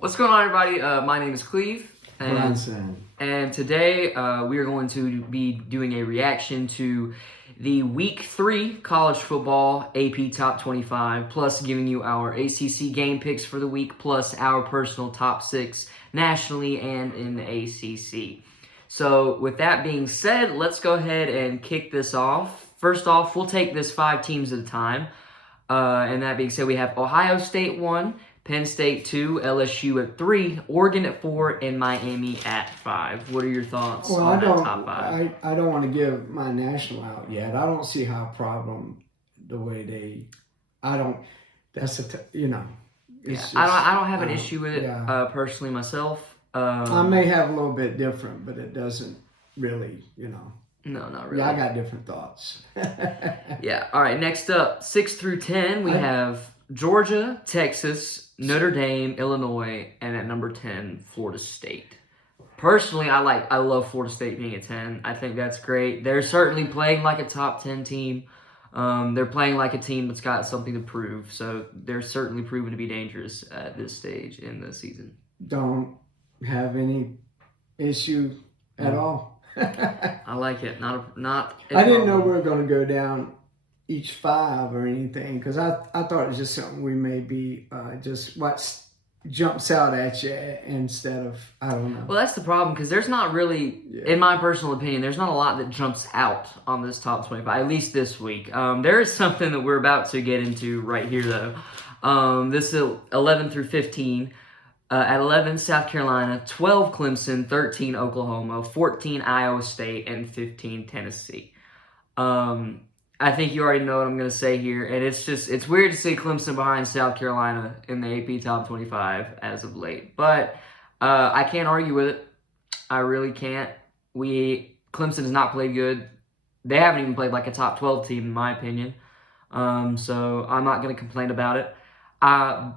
What's going on, everybody? My name is Cleve, Bronson. and today we are going to be doing a reaction to the Week 3 college football AP Top 25, plus giving you our ACC game picks for the week, plus our personal top 6 nationally and in the ACC. So with that being said, let's go ahead and kick this off. First off, we'll take this 5 teams at a time. And that being said, we have Ohio State 1, Penn State 2, LSU at 3, Oregon at 4, and Miami at 5. What are your thoughts on that top 5? I don't want to give my national out yet. I don't see how problem the way they. I don't. That's Just, I don't have an issue with it personally myself. I may have a little bit different, but it doesn't really, No, not really. Yeah, I got different thoughts. Yeah. All right. Next up, 6 through 10, we have Georgia, Texas, Notre Dame, Illinois, and at number 10, Florida State. Personally, I love Florida State being a 10. I think that's great. They're certainly playing like a top 10 team. They're playing like a team that's got something to prove. So they're certainly proven to be dangerous at this stage in the season. Don't have any issue at all. I like it. Not. I didn't know we were going to go down each 5 or anything, because I thought it was just something we may be just what jumps out at you instead of, I don't know. Well, that's the problem, because there's not really, in my personal opinion, there's not a lot that jumps out on this top 25, at least this week. There is something that we're about to get into right here, though. This is 11 through 15. At 11, South Carolina, 12, Clemson, 13, Oklahoma, 14, Iowa State, and 15, Tennessee. I think you already know what I'm going to say here, and it's weird to see Clemson behind South Carolina in the AP Top 25 as of late. But I can't argue with it. I really can't. Clemson has not played good. They haven't even played like a top 12 team, in my opinion. So I'm not going to complain about it.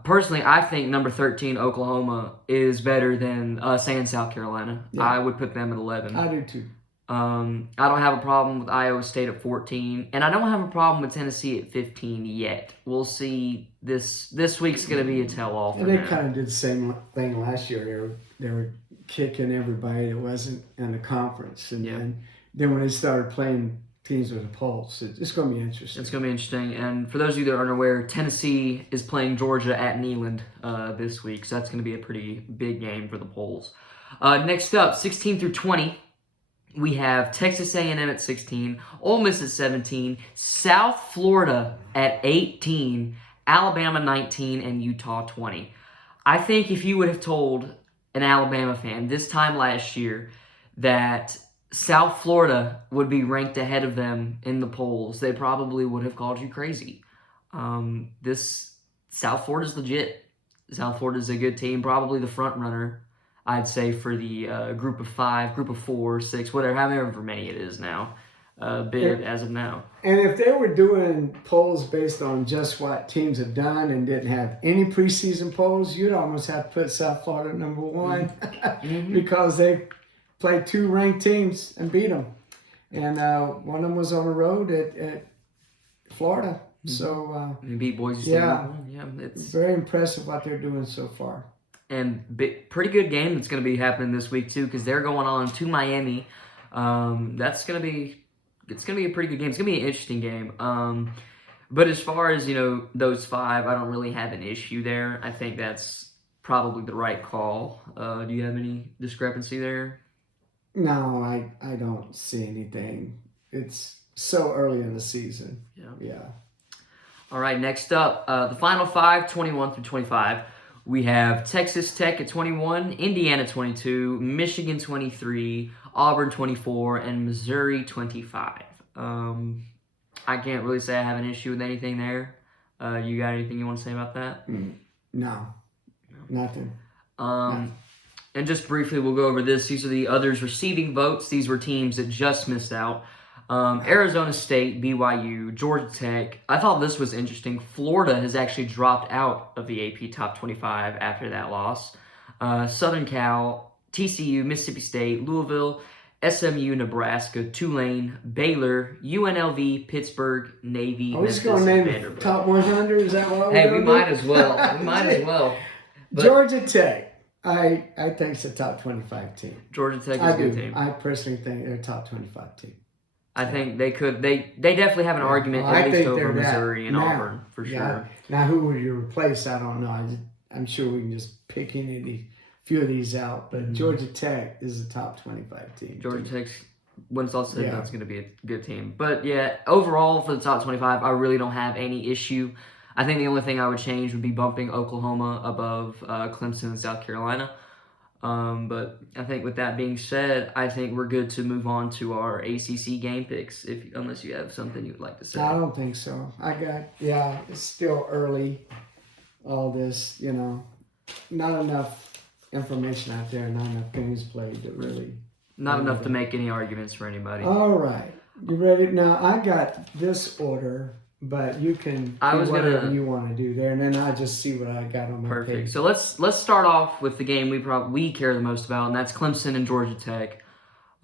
Personally, I think number 13, Oklahoma, is better than us and South Carolina. Yeah. I would put them at 11. I do too. I don't have a problem with Iowa State at 14, and I don't have a problem with Tennessee at 15 yet. We'll see. This week's going to be a tell-all. And they kind of did the same thing last year. They were kicking everybody that wasn't in the conference, and then when they started playing teams with a pulse, it's going to be interesting. It's going to be interesting. And for those of you that aren't aware, Tennessee is playing Georgia at Neyland this week, so that's going to be a pretty big game for the polls. Next up, 16 through 20. We have Texas A&M at 16, Ole Miss at 17, South Florida at 18, Alabama 19, and Utah 20. I think if you would have told an Alabama fan this time last year that South Florida would be ranked ahead of them in the polls, they probably would have called you crazy. South Florida's legit. South Florida's a good team, probably the front runner, I'd say, for the group of 5, group of 4, 6, whatever, however many it is now, bid as of now. And if they were doing polls based on just what teams have done and didn't have any preseason polls, you'd almost have to put South Florida number 1 because they played 2 ranked teams and beat them. And one of them was on the road at Florida. So they beat Boise State. Yeah, it's very impressive what they're doing so far. And pretty good game that's going to be happening this week too, because they're going on to Miami. It's going to be a pretty good game. It's going to be an interesting game. But as far as those 5, I don't really have an issue there. I think that's probably the right call. Do you have any discrepancy there? No, I don't see anything. It's so early in the season. Yeah. All right, next up, the final 5, 21 through 25. We have Texas Tech at 21, Indiana 22, Michigan 23, Auburn 24, and Missouri 25. I can't really say I have an issue with anything there. You got anything you want to say about that? No. Nothing. And just briefly, we'll go over this. These are the others receiving votes. These were teams that just missed out. Arizona State, BYU, Georgia Tech. I thought this was interesting. Florida has actually dropped out of the AP Top 25 after that loss. Southern Cal, TCU, Mississippi State, Louisville, SMU, Nebraska, Tulane, Baylor, UNLV, Pittsburgh, Navy, Memphis, just going to name Vanderbilt. Top 100. Is that what we're we might as well. We might as well. But Georgia Tech. I think it's a top 25 team. Georgia Tech is I a good do. team. I personally think they're a top 25 team. I think they could. They definitely have an argument at least over Missouri and Auburn for sure. Now, who would you replace? I don't know. I'm sure we can just pick few of these out. But Georgia Tech is a top 25 team. Georgia Tech's, when it's all said, that's going to be a good team. But yeah, overall for the top 25, I really don't have any issue. I think the only thing I would change would be bumping Oklahoma above Clemson and South Carolina. But I think with that being said, I think we're good to move on to our ACC game picks, unless you have something you'd like to say. I don't think so. It's still early, all this, not enough information out there, not enough games played to really. Not enough to make any arguments for anybody. All right. You ready? Now, I got this order, but you can do whatever you want to do there, and then I'll just see what I got on my page. So let's start off with the game we care the most about, and that's Clemson and Georgia Tech.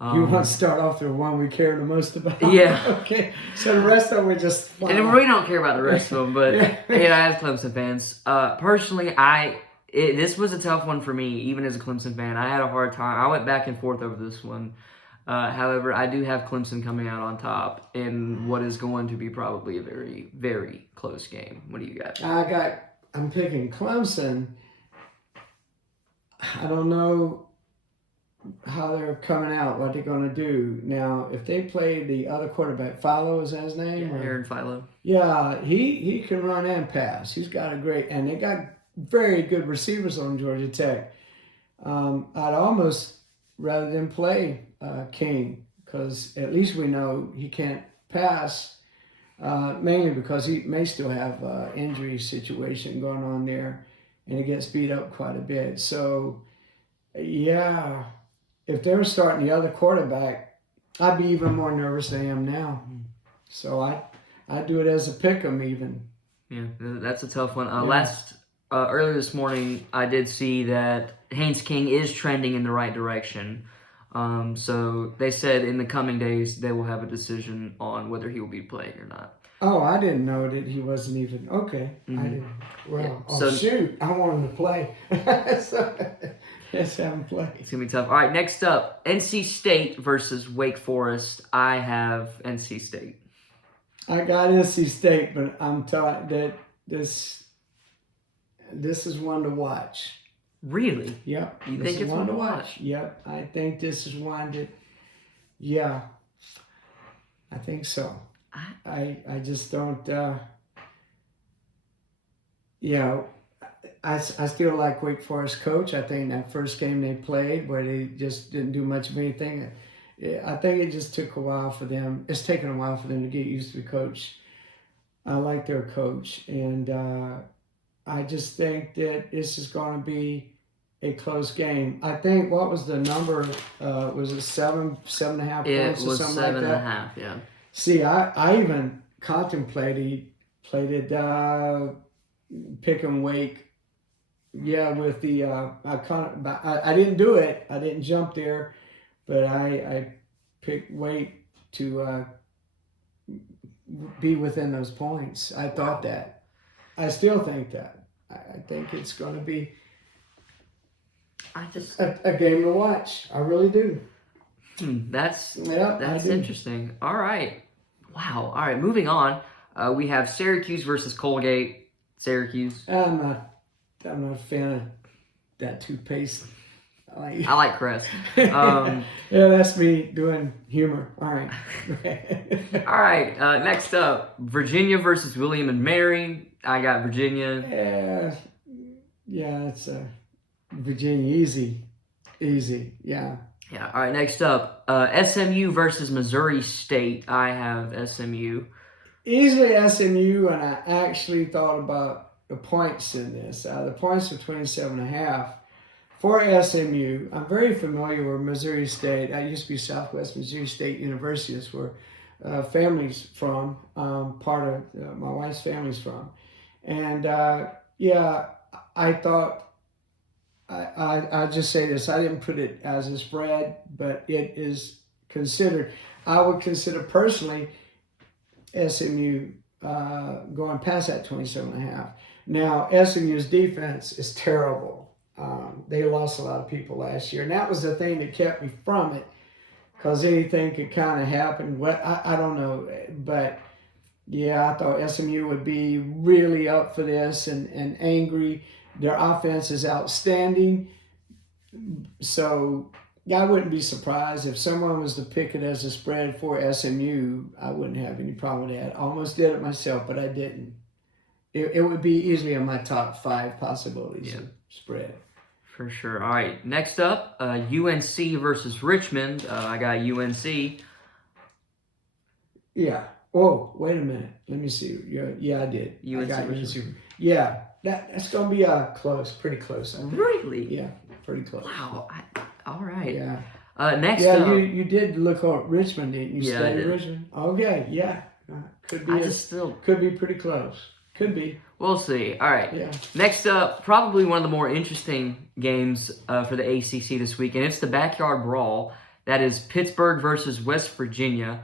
You want to start off with the one we care the most about? Yeah. Okay. So the rest of them we just. And we don't care about the rest of them, but as Clemson fans, personally, this was a tough one for me, even as a Clemson fan. I had a hard time. I went back and forth over this one. However, I do have Clemson coming out on top in what is going to be probably a very, very close game. What do you got? I'm picking Clemson. I don't know how they're coming out, what they're going to do. Now, if they play the other quarterback, Philo, is that his name? Yeah, Aaron Philo. Yeah, he can run and pass. He's got and they got very good receivers on Georgia Tech. I'd almost rather than play King, because at least we know he can't pass, mainly because he may still have injury situation going on there, and he gets beat up quite a bit. So, yeah, if they were starting the other quarterback, I'd be even more nervous than I am now. So I do it as a pick 'em even. Yeah, that's a tough one. Earlier this morning, I did see that Haynes King is trending in the right direction. So they said in the coming days they will have a decision on whether he will be playing or not. Oh, I didn't know that he wasn't even. Okay, I didn't. Well, shoot, I want him to play. So, let's have him play. It's going to be tough. All right, next up, NC State versus Wake Forest. I have NC State. I got NC State, but I'm telling that this is one to watch. Really? Yep. You think it's one to watch? Yep. I think this is one that, yeah, I think so. I just don't, I still like Wake Forest coach. I think that first game they played where they just didn't do much of anything, I think it just took a while for them. It's taken a while for them to get used to the coach. I like their coach, and I just think that this is going to be a close game. I think, what was the number? Was it 7.5 points or something like that? It was 7.5, yeah. See, I even contemplated pick 'em Wake. Yeah, with the I didn't do it. I didn't jump there, but I picked Wake to be within those points. I thought that. I still think that. I think it's going to be a game to watch. I really do. That's interesting. All right. Wow. All right, moving on. We have Syracuse versus Colgate. Syracuse. I'm not a fan of that toothpaste. I like Crest. Yeah, that's me doing humor. All right. All right. Next up, Virginia versus William and Mary. I got Virginia. Yeah, it's Virginia. Easy. Yeah. Yeah. All right. Next up, SMU versus Missouri State. I have SMU. Easily SMU, and I actually thought about the points in this. The points are 27.5 for SMU. I'm very familiar with Missouri State. I used to be Southwest Missouri State University. That's where family's from. Part of my wife's family's from, and I thought. I'll just say this. I didn't put it as a spread, but it is considered. I would consider personally SMU going past that 27.5. Now, SMU's defense is terrible. they lost a lot of people last year, and that was the thing that kept me from it, because anything could kind of happen. What I don't know, but yeah, I thought SMU would be really up for this and angry. Their offense is outstanding, so I wouldn't be surprised if someone was to pick it as a spread for SMU. I wouldn't have any problem with that. I almost did it myself, but I didn't. It would be easily in my top 5 possibilities of spread. For sure. All right, next up, UNC versus Richmond. I got UNC. Yeah. Oh, wait a minute. Let me see. Yeah, I did. UNC I got versus UNC. Yeah, that's going to be close, pretty close. I think. Really? Yeah, pretty close. Wow. All right. Yeah. Next yeah, up. you did look at Richmond, didn't you? Yeah, Study I did. Richmond? Okay, yeah. Could be. Could be pretty close. Could be. We'll see. All right. Yeah. Next up, probably one of the more interesting games for the ACC this week, and it's the backyard brawl. That is Pittsburgh versus West Virginia.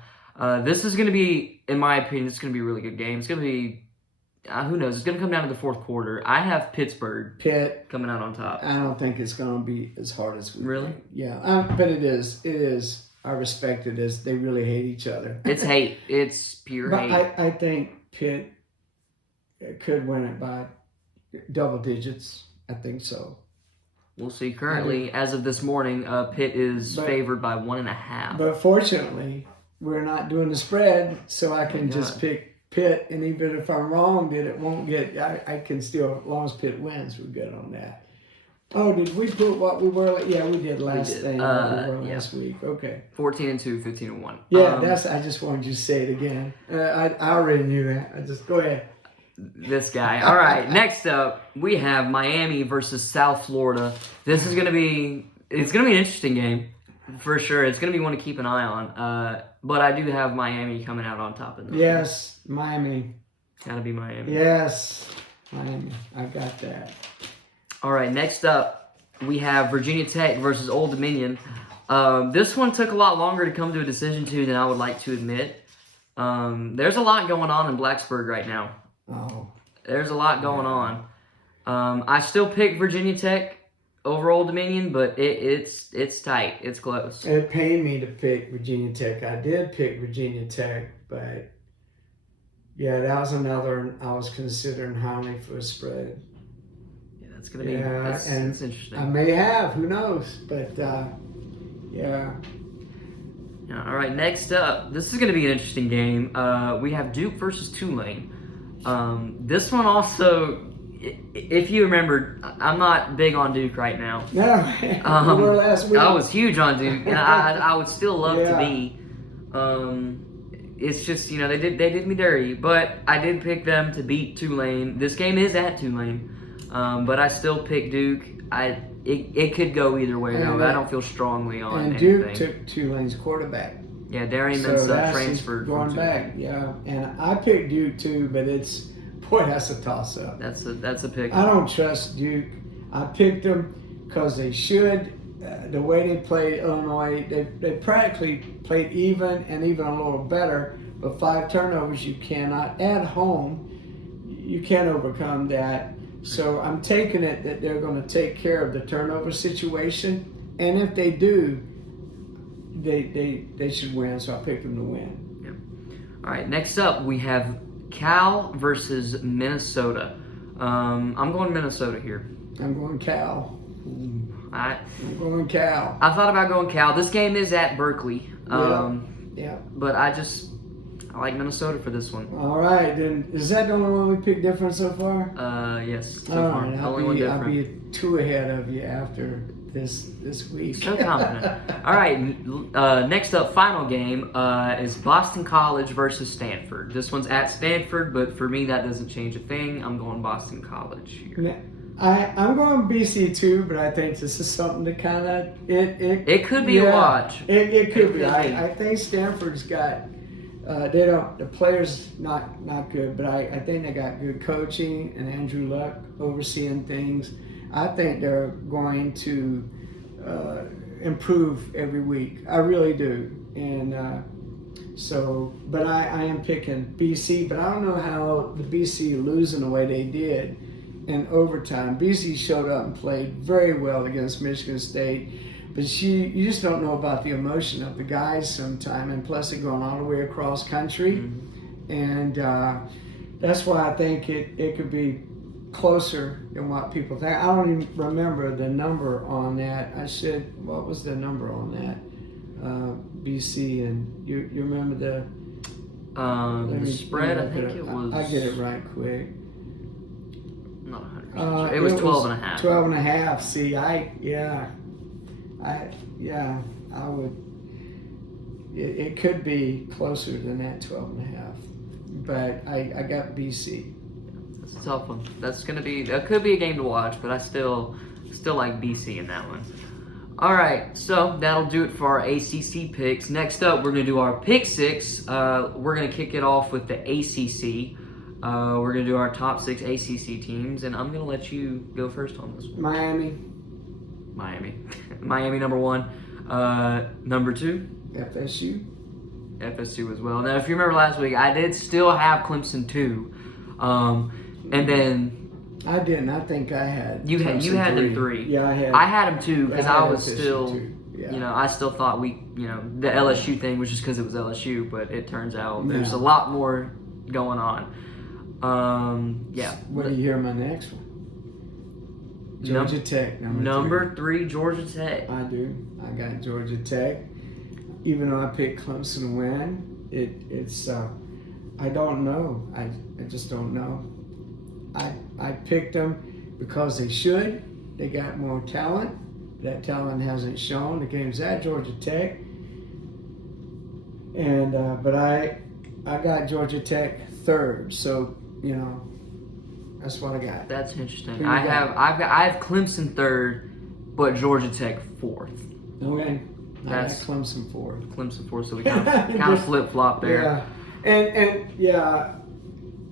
This is going to be, in my opinion, it's going to be a really good game. It's going to be, who knows? It's going to come down to the fourth quarter. I have Pittsburgh coming out on top. I don't think it's going to be as hard as we Really? think. Yeah, but it is. It is. I respect it as they really hate each other. It's hate. It's pure but hate. I think Pitt could win it by double digits. I think so. We'll see. Currently, as of this morning, Pitt is favored by 1.5. But fortunately, we're not doing the spread, so I can just pick Pitt, and even if I'm wrong, then it won't get. I can still, as long as Pitt wins, we're good on that. Oh, did we put what we were? Yeah, we did last thing. What we were last week. Okay. 14-2, 15-1. Yeah, I just wanted you to say it again. I already knew that. I just go ahead. This guy. All right. Next up, we have Miami versus South Florida. This is gonna be. It's gonna be an interesting game, for sure. It's gonna be one to keep an eye on. But I do have Miami coming out on top of this. Yes, Miami. Gotta be Miami. Yes, Miami. I got that. All right. Next up, we have Virginia Tech versus Old Dominion. This one took a lot longer to come to a decision to than I would like to admit. There's a lot going on in Blacksburg right now. Oh. There's a lot going on. I still pick Virginia Tech over Old Dominion, but it's tight. It's close. It pained me to pick Virginia Tech. I did pick Virginia Tech, but yeah, that was another I was considering highly for a spread. Yeah, that's gonna be that's interesting. I may have, who knows? But yeah. All right, next up, this is gonna be an interesting game. We have Duke versus Tulane. This one also, if you remember, I'm not big on Duke right now. No, we were last week. I was huge on Duke, and I would still love to be. It's just, they did me dirty, but I did pick them to beat Tulane. This game is at Tulane, but I still pick Duke. It could go either way though. I don't feel strongly on anything. And Duke took Tulane's quarterback. Yeah, Darian Mensah transferred going back. Yeah, and I picked Duke too, but that's a toss up. That's a pick. I don't trust Duke. I picked them because they should. The way they played Illinois, they practically played even and even a little better. But 5 turnovers, you cannot at home. You can't overcome that. So I'm taking it that they're going to take care of the turnover situation, and if they do, they should win. So I picked them to win. Yep. All right. Next up, we have Cal versus Minnesota. I'm going Minnesota here. I'm going Cal. I'm going Cal. I thought about going Cal. This game is at Berkeley. Yeah. But I like Minnesota for this one. All right, then is that the only one we picked different so far? Yes. So far, right, only one different. I'll be 2 ahead of you after this week. So confident. All right. Next up, final game is Boston College versus Stanford. This one's at Stanford, but for me that doesn't change a thing. I'm going Boston College here. I'm going BC too, but I think this is something to kind of it could be a watch. It could be. I think Stanford's got the players not good, but I think they got good coaching and Andrew Luck overseeing things. I think they're going to improve every week. I really do, and but I am picking BC, but I don't know how the BC losing the way they did in overtime. BC showed up and played very well against Michigan State, but you just don't know about the emotion of the guys sometime, and plus they're going all the way across country, and that's why I think it could be closer than what people think. I don't even remember the number on that. What was the number on that? BC, and you remember the spread? I think it was. I get it right quick. Not 100%. It was 12.5. 12.5. See, I would. It could be closer than that 12.5, but I got BC. That's a tough one. That could be a game to watch, but I still like BC in that one. All right, so that'll do it for our ACC picks. Next up, we're gonna do our pick six. We're gonna kick it off with the ACC. We're gonna do our top 6 ACC teams, and I'm gonna let you go first on this one. Miami. Miami number 1. Number 2. FSU as well. Now, if you remember last week, I did still have Clemson 2, and then. I didn't. I think I had. You had them 3. Yeah, I had. I had them 2 because I was FSU still. too. Yeah. You know, I still thought the LSU thing was just because it was LSU, but it turns out there's a lot more going on. Yeah. What do you hear my next one? Georgia Tech, number 3, Georgia Tech. I do. I got Georgia Tech. Even though I picked Clemson to win, it's I don't know. I just don't know. I picked them because they should. They got more talent. That talent hasn't shown. The game's at Georgia Tech, and but I got Georgia Tech 3rd. So that's what I got. That's interesting. I have Clemson 3rd, but Georgia Tech 4th. Okay. That's Clemson 4th. Clemson 4th. So we kind of flip flop there. Yeah, and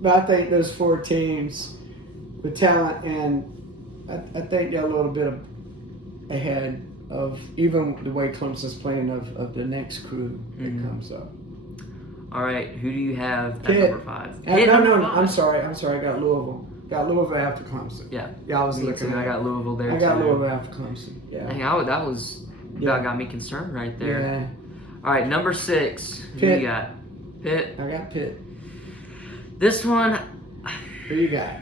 but I think those 4 teams with talent, and I think they're a little bit ahead of even the way Clemson's playing of the next crew that comes up. All right, who do you have Pitt. at number 5? No, I'm sorry. I got Louisville. Got Louisville after Clemson. Yeah, I was looking. I got Louisville there. I got Louisville after Clemson. Yeah. Dang, that got me concerned right there. Yeah. All right, number 6. Who Pitt. you got? Pitt. I got Pitt. This one. Who you got?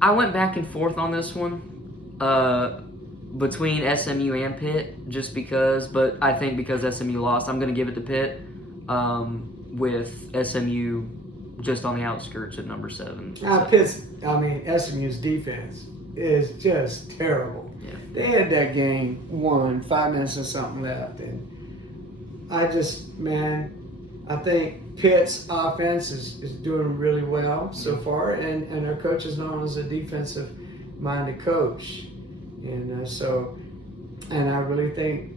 I went back and forth on this one between SMU and Pitt, just because. But I think because SMU lost, I'm going to give it to Pitt with SMU just on the outskirts at number 7. SMU's defense is just terrible. Yeah. They had that game won, 5 minutes or something left, and I think Pitt's offense is doing really well so far, and their coach is known as a defensive-minded coach, and I really think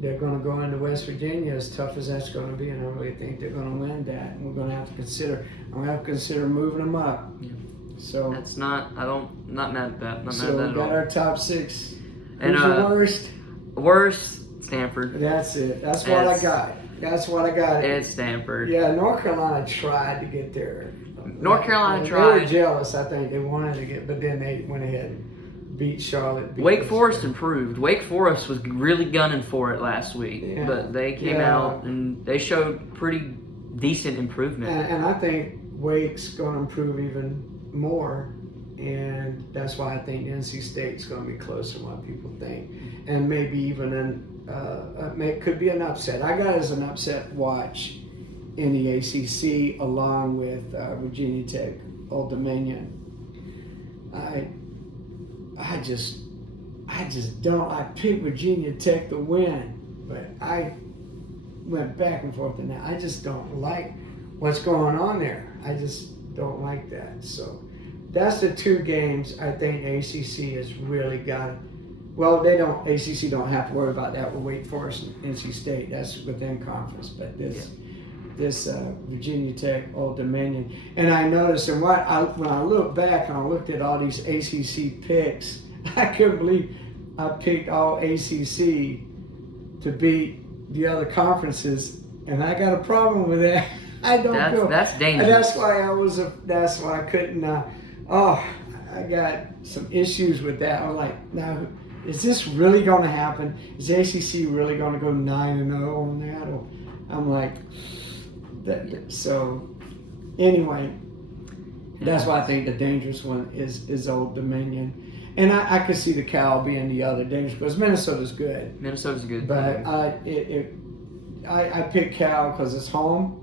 they're going to go into West Virginia as tough as that's going to be, and I really think they're going to win that, and we're going to have to consider moving them up. Yeah. So that's not mad at that. So we got our top 6. And who's your worst? Worst, Stanford. That's it. That's what I got. It's Stanford. Yeah, North Carolina tried to get there. North Carolina tried. They were jealous, I think. They wanted to get, but then they went ahead and beat Charlotte. Wake Forest improved. Wake Forest was really gunning for it last week, but they came out and they showed pretty decent improvement. And I think Wake's going to improve even more, and that's why I think NC State's going to be closer than what people think, and maybe even could be an upset. I got it as an upset watch in the ACC along with Virginia Tech, Old Dominion. I just don't. I picked Virginia Tech to win, but I went back and forth in that. I just don't like what's going on there. I just don't like that. So that's the 2 games I think ACC has really got. Well, ACC don't have to worry about that with Wake Forest and NC State. That's within conference. But this Virginia Tech, Old Dominion, and I noticed, and when I look back and I looked at all these ACC picks, I couldn't believe I picked all ACC to beat the other conferences, and I got a problem with that. I don't go. That's dangerous. That's why I couldn't. Oh, I got some issues with that. I'm like, now, is this really going to happen? Is the ACC really going to go 9-0 on that? Or I'm like, so anyway, that's why I think the dangerous one is Old Dominion. And I could see the Cal being the other dangerous because Minnesota's good. Minnesota's good. But I picked Cal because it's home,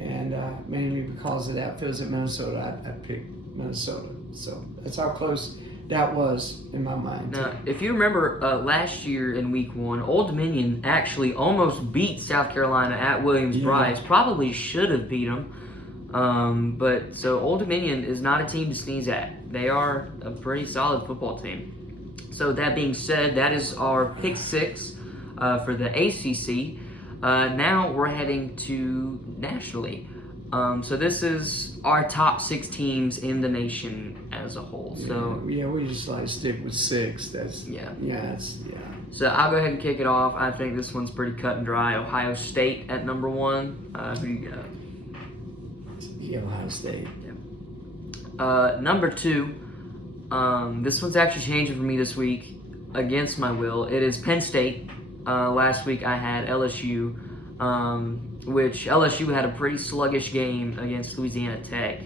and mainly because of that. Visit Minnesota, I picked Minnesota. So that's how close that was in my mind. Now, if you remember last year in Week 1, Old Dominion actually almost beat South Carolina at Williams-Brice. Probably should have beat them. But so Old Dominion is not a team to sneeze at. They are a pretty solid football team. So that being said, that is our pick 6 for the ACC. Now we're heading to nationally. So this is our top 6 teams in the nation as a whole. So yeah, we just like stick with 6. That's yeah. So I'll go ahead and kick it off. I think this one's pretty cut and dry. Ohio State at number 1. Who you got? Yeah, Ohio State. Number 2. This one's actually changing for me this week against my will. It is Penn State. Last week I had LSU, which LSU had a pretty sluggish game against Louisiana Tech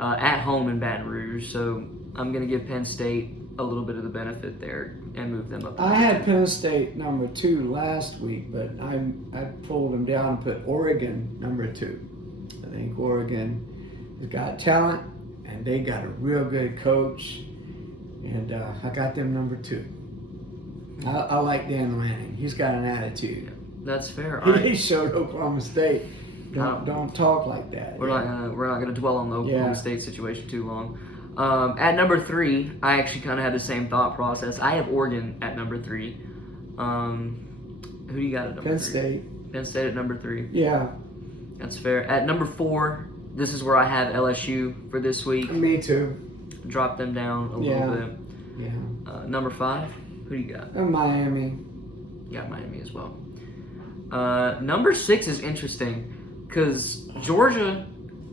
at home in Baton Rouge. So I'm going to give Penn State a little bit of the benefit there and move them up. I had Penn State number 2 last week, but I pulled them down and put Oregon number 2. I think Oregon has got talent, and they got a real good coach, and I got them number 2. I like Dan Lanning. He's got an attitude. That's fair. He showed Oklahoma State. Don't talk like that. We're not gonna dwell on the Oklahoma State situation too long. At number 3, I actually kind of had the same thought process. I have Oregon at number 3. Who do you got at number 3? Penn State. Penn State at number 3. Yeah. That's fair. At number 4, this is where I have LSU for this week. Me too. Drop them down a little bit. Yeah. Number 5, who do you got? Miami. You got Miami as well. Number 6 is interesting because Georgia,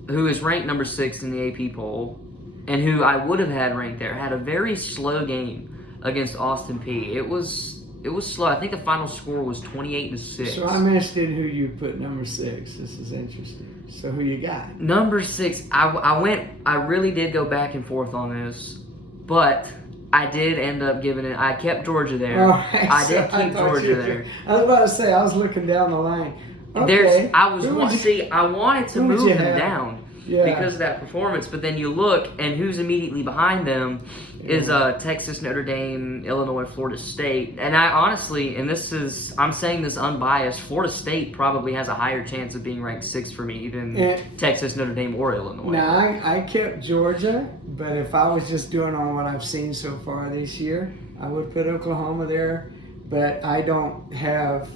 who is ranked number 6 in the AP poll, and who I would have had ranked there, had a very slow game against Austin Peay. It was slow. I think the final score was 28-6. So I'm interested in who you put number 6. This is interesting. So who you got? Number 6, I really did go back and forth on this, but I did end up giving it. I kept Georgia there. Right, I did keep Georgia there. I was about to say, I was looking down the line. Okay. I wanted to move them down. Yeah. Because of that performance, but then you look, and who's immediately behind them is Texas, Notre Dame, Illinois, Florida State. And I honestly, I'm saying this unbiased, Florida State probably has a higher chance of being ranked 6th for me than Texas, Notre Dame, or Illinois. Now, I kept Georgia, but if I was just doing on what I've seen so far this year, I would put Oklahoma there. But I don't have,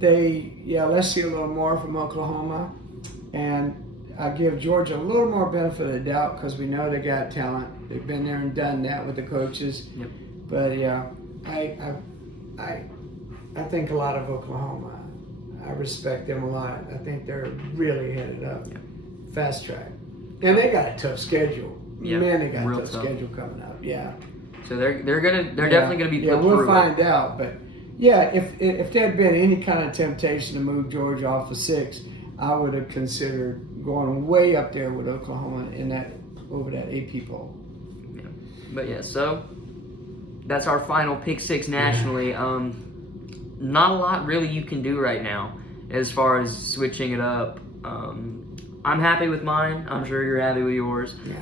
let's see a little more from Oklahoma. And I give Georgia a little more benefit of the doubt because we know they got talent. They've been there and done that with the coaches. Yep. But yeah, I think a lot of Oklahoma. I respect them a lot. I think they're really headed up. Yep. Fast track. And they got a tough schedule. Yep. Man, they got Real a tough schedule coming up. Yeah. So they're definitely gonna be put we'll through find out. But yeah, if there had been any kind of temptation to move Georgia off of 6, I would have considered going way up there with Oklahoma over that AP poll. Yeah. But yeah, so that's our final pick 6 nationally. Not a lot really you can do right now as far as switching it up. I'm happy with mine. I'm sure you're happy with yours. Yeah.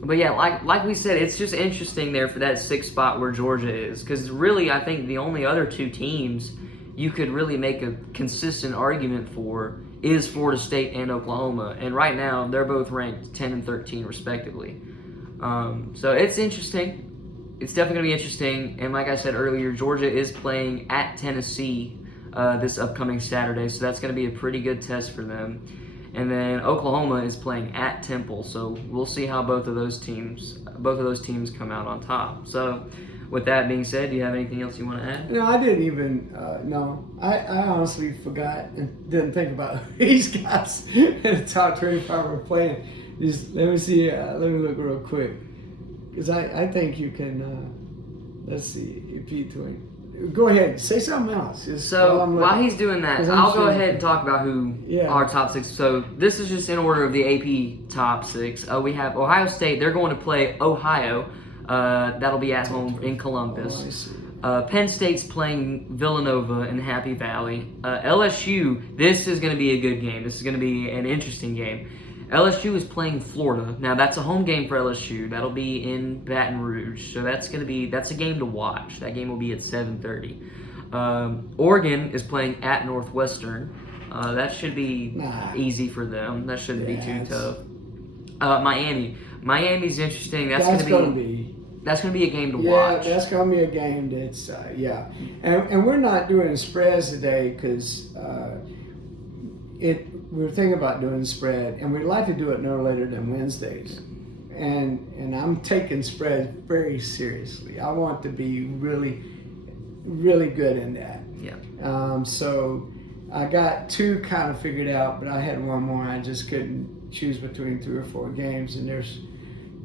But yeah, like we said, it's just interesting there for that 6th spot where Georgia is, because really I think the only other 2 teams you could really make a consistent argument for is Florida State and Oklahoma. And right now, they're both ranked 10 and 13 respectively. So it's interesting. It's definitely going to be interesting. And like I said earlier, Georgia is playing at Tennessee this upcoming Saturday. So that's going to be a pretty good test for them. And then Oklahoma is playing at Temple. So we'll see how both of those teams come out on top. So with that being said, do you have anything else you want to add? No, I didn't even know. I honestly forgot and didn't think about these guys in the top 25 were playing. Just let me see. Let me look real quick, because I think you can. Let's see. Go ahead. Say something else. So while he's doing that, I'll go ahead and talk about who our top 6. So this is just in order of the AP top 6. We have Ohio State. They're going to play Ohio. That'll be at home in Columbus. Penn State's playing Villanova in Happy Valley. LSU. This is going to be a good game. This is going to be an interesting game. LSU is playing Florida. Now that's a home game for LSU. That'll be in Baton Rouge. So that's a game to watch. That game will be at 7:30. Oregon is playing at Northwestern. That should be easy for them. That shouldn't be too tough. Miami's interesting. That's going to be a game to watch. Yeah, that's going to be a game that's And we're not doing spreads today because we're thinking about doing spread, and we'd like to do it no later than Wednesdays. And I'm taking spreads very seriously. I want to be really, really good in that. Yeah. So I got 2 kind of figured out, but I had one more. I just couldn't choose between 3 or 4 games, and this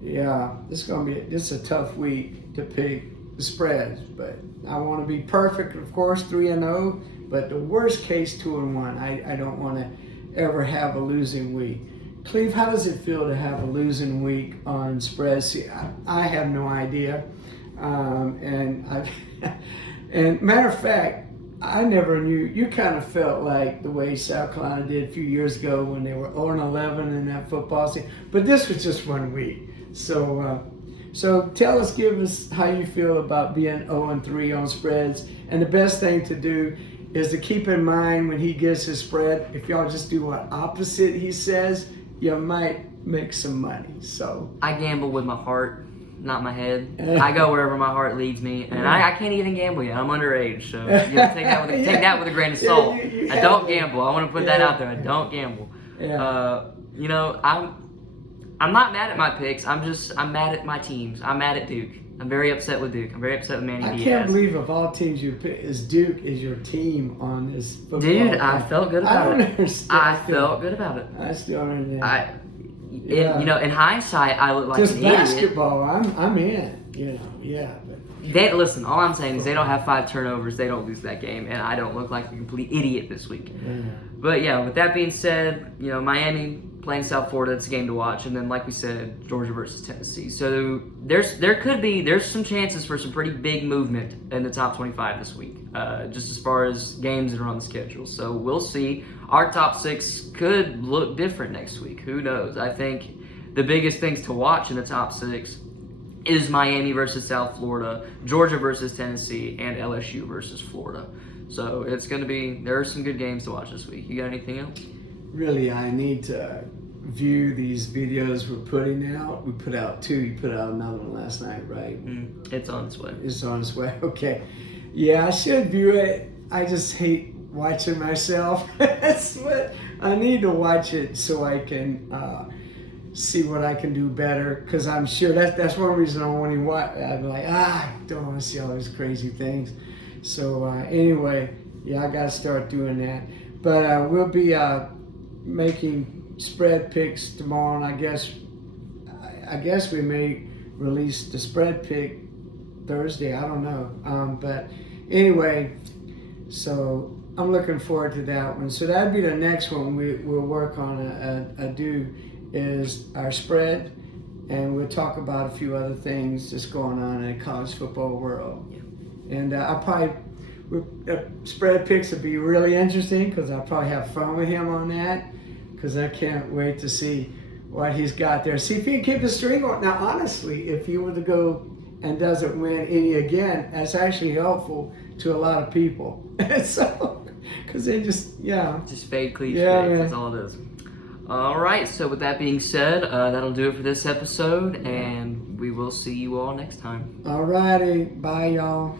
is a tough week to pick the spreads. But I want to be perfect, of course, 3-0. But the worst case, 2-1. I don't want to ever have a losing week. Cleve, how does it feel to have a losing week on spreads? See, I have no idea. And matter of fact, I never knew. You kind of felt like the way South Carolina did a few years ago when they were 0-11 in that football season. But this was just 1 week. So give us how you feel about being 0-3 on spreads. And the best thing to do is to keep in mind when he gives his spread, if y'all just do what opposite he says, you might make some money. So I gamble with my heart, not my head. I go wherever my heart leads me, and I can't even gamble yet. I'm underage, so take that with a grain of salt. I don't gamble. I want to put that out there. I don't gamble. I'm not mad at my picks. I'm mad at my teams. I'm mad at Duke. I'm very upset with Duke. I'm very upset with Manny Diaz. I can't believe of all teams you pick, Duke is your team on this football. Dude, I felt good about it. I felt good about it. I still don't understand. In hindsight, I look like just an idiot. Basketball. I'm in. But listen, all I'm saying is they don't have 5 turnovers. They don't lose that game, and I don't look like a complete idiot this week. Yeah. But yeah, with that being said, Miami playing South Florida, it's a game to watch, and then like we said, Georgia versus Tennessee. So there's some chances for some pretty big movement in the top 25 this week, just as far as games that are on the schedule. So we'll see. Our top 6 could look different next week. Who knows? I think the biggest things to watch in the top 6 is Miami versus South Florida, Georgia versus Tennessee, and LSU versus Florida. So there are some good games to watch this week. You got anything else? Really, I need to view these videos we're putting out. We put out 2. You put out another one last night, right? It's on its way. It's on its way. Okay. Yeah, I should view it. I just hate watching myself. That's what I need to watch it so I can see what I can do better. Because I'm sure that's one reason I want to watch. I'm like, I don't want to see all these crazy things. So anyway, I got to start doing that. But we'll be making spread picks tomorrow, and I guess we may release the spread pick Thursday. I don't know. But anyway, so I'm looking forward to that one. So that'd be the next one we'll work on. Is our spread, and we'll talk about a few other things that's going on in the college football world. Yeah. And spread picks will be really interesting because I'll probably have fun with him on that, because I can't wait to see what he's got there. See if he can keep the string on. Now, honestly, if he were to go and doesn't win any again, that's actually helpful to a lot of people. So, because they just fade cliche. Yeah, that's all it is. All right, so with that being said, that'll do it for this episode, and we will see you all next time. All righty. Bye, y'all.